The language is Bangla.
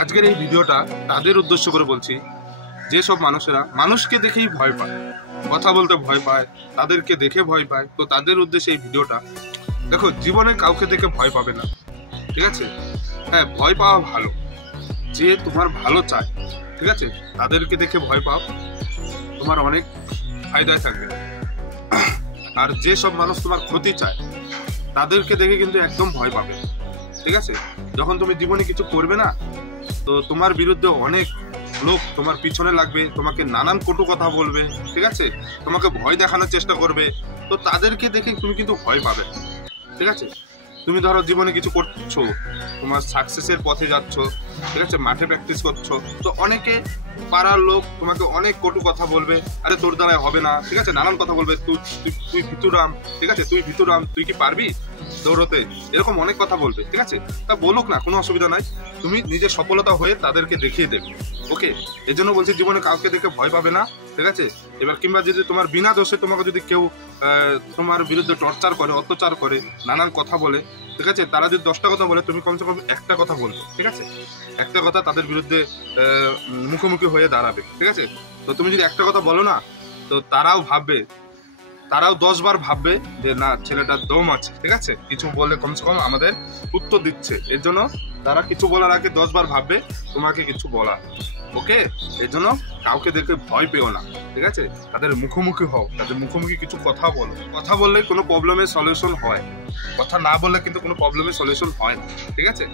আজকের এই ভিডিওটা তাদের উদ্দেশ্য করে বলছি, যেসব মানুষেরা মানুষকে দেখেই ভয় পায়, কথা বলতে ভয় পায়, তাদেরকে দেখে ভয় পায়। তো তাদের উদ্দেশ্যে এই ভিডিওটা। দেখো, জীবনে কাউকে দেখে ভয় পাবে না, ঠিক আছে? হ্যাঁ, ভয় পাওয়া ভালো, যে তোমার ভালো চায়, ঠিক আছে, তাদেরকে দেখে ভয় পাও, তোমার অনেক ফায়দায় থাকবে। আর যেসব মানুষ তোমার ক্ষতি চায়, তাদেরকে দেখে কিন্তু একদম ভয় পাবে, ঠিক আছে? যখন তুমি জীবনে কিছু করবে না, তো তোমার বিরুদ্ধে অনেক লোক তোমার পিছনে লাগবে, তোমাকে নানান কটু কথা বলবে, ঠিক আছে, তোমাকে ভয় দেখানোর চেষ্টা করবে। তো তাদেরকে দেখে তুমি কিন্তু ভয় পাবে, ঠিক আছে? তুমি ধরো জীবনে কিছু করছো, তোমার সাকসেসের পথে যাচ্ছ, ঠিক আছে, মাঠে প্র্যাকটিস করছো, তো অনেকে পাড়ার লোক তোমাকে অনেক কটু কথা বলবে, আরে তোর দ্বারাই হবে না, ঠিক আছে, নানান কথা বলবে, তুই ভিতুরাম, ঠিক আছে, তুই ভিতুরাম, তুই কি পারবি দৌড়তে, এরকম অনেক কথা বলবে, ঠিক আছে? তা বলুক না, কোনো অসুবিধা নাই, তুমি নিজের সফলতা হয়ে তাদেরকে দেখিয়ে দেবে, ওকে? এই জন্য বলছি, জীবনে কাউকে দেখে ভয় পাবে না, ঠিক আছে? এবার কিংবা যদি তোমার বিনা দোষে তোমাকে যদি কেউ তোমার বিরুদ্ধে টর্চার করে, অত্যাচার করে, নানান কথা বলে, ঠিক আছে, তারা যদি 10টা কথা বলে, তুমি কমসে কম একটা কথা বলবে, ঠিক আছে? একটা কথা তাদের বিরুদ্ধে মুখোমুখি হয়ে দাঁড়াবে, ঠিক আছে? তো তুমি যদি একটা কথা বলো না, তো তারাও ভাববে, তারাও 10 বার ভাববে যে না, ছেলেটার দম আছে, ঠিক আছে, কিছু বলে কমসে কম আমাদের উত্তর দিচ্ছে। এর জন্য তারা কিছু বলার আগে 10 বার ভাববে তোমাকে কিছু বলা, ওকে? এর জন্য কাউকে দেখে ভয় পেও না, ঠিক আছে? তাদের মুখোমুখি হও, তাদের মুখোমুখি কিছু কথা বলো। কথা বললে কোনো প্রবলেমের সলিউশন হয়, কথা না বললে কিন্তু কোনো প্রবলেমের সলিউশন হয় না, ঠিক আছে?